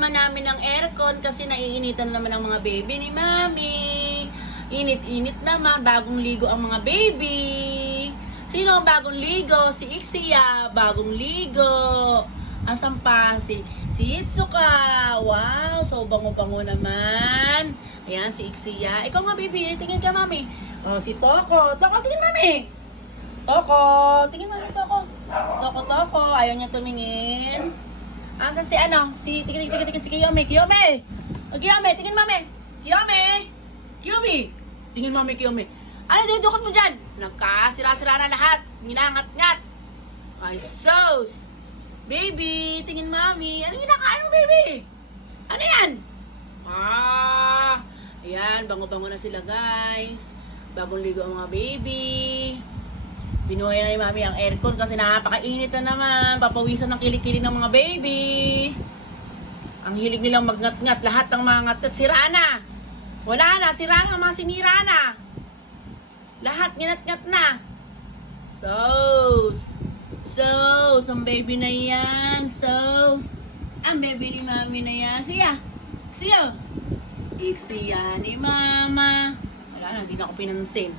naman namin ng aircon kasi naiinitan naman ang mga baby ni Mami. Init-init naman, bagong ligo ang mga baby. Sino ang bagong ligo? Si Ixia, bagong ligo. Asan pa? Si Itsuka. Wow, so bango-bango naman. Ayan, si Ixia. Ikaw nga, baby. Tingin ka, Mami. Oh, si Toko. Toko, tingin, Mami. Toko. Tingin, Mami, Toko. Toko. Ayaw niya tumingin. Asan si ano? Tingin, si Kiyomi. Kiyomi! O, Kiyomi, tingin, Mami. Kiyomi! Tingin, Mami, Kiyomi. Ano, dinudukot mo dyan? Nagkasira-sira na lahat. Nginangat-ngat. Ay, sos. Baby, tingin, Mami. Ano kinakain mo, baby? Ano yan? Ayan, bango-bango na sila, guys. Bagong ligo ang mga baby. Binuhay na ni Mami ang aircon kasi napakainit na naman. Papawisan ng kilikili ng mga baby. Ang hilig nilang magngat-ngat. Lahat ng mga ngat-ngat. Sira na. Wala na. Sira na. Mga sinira na. Lahat nginat-ngat na. Sos. Ang baby na yan. Ang baby ni Mami na yan. Siya ni Mama. Wala na. Hindi na ako pinansin.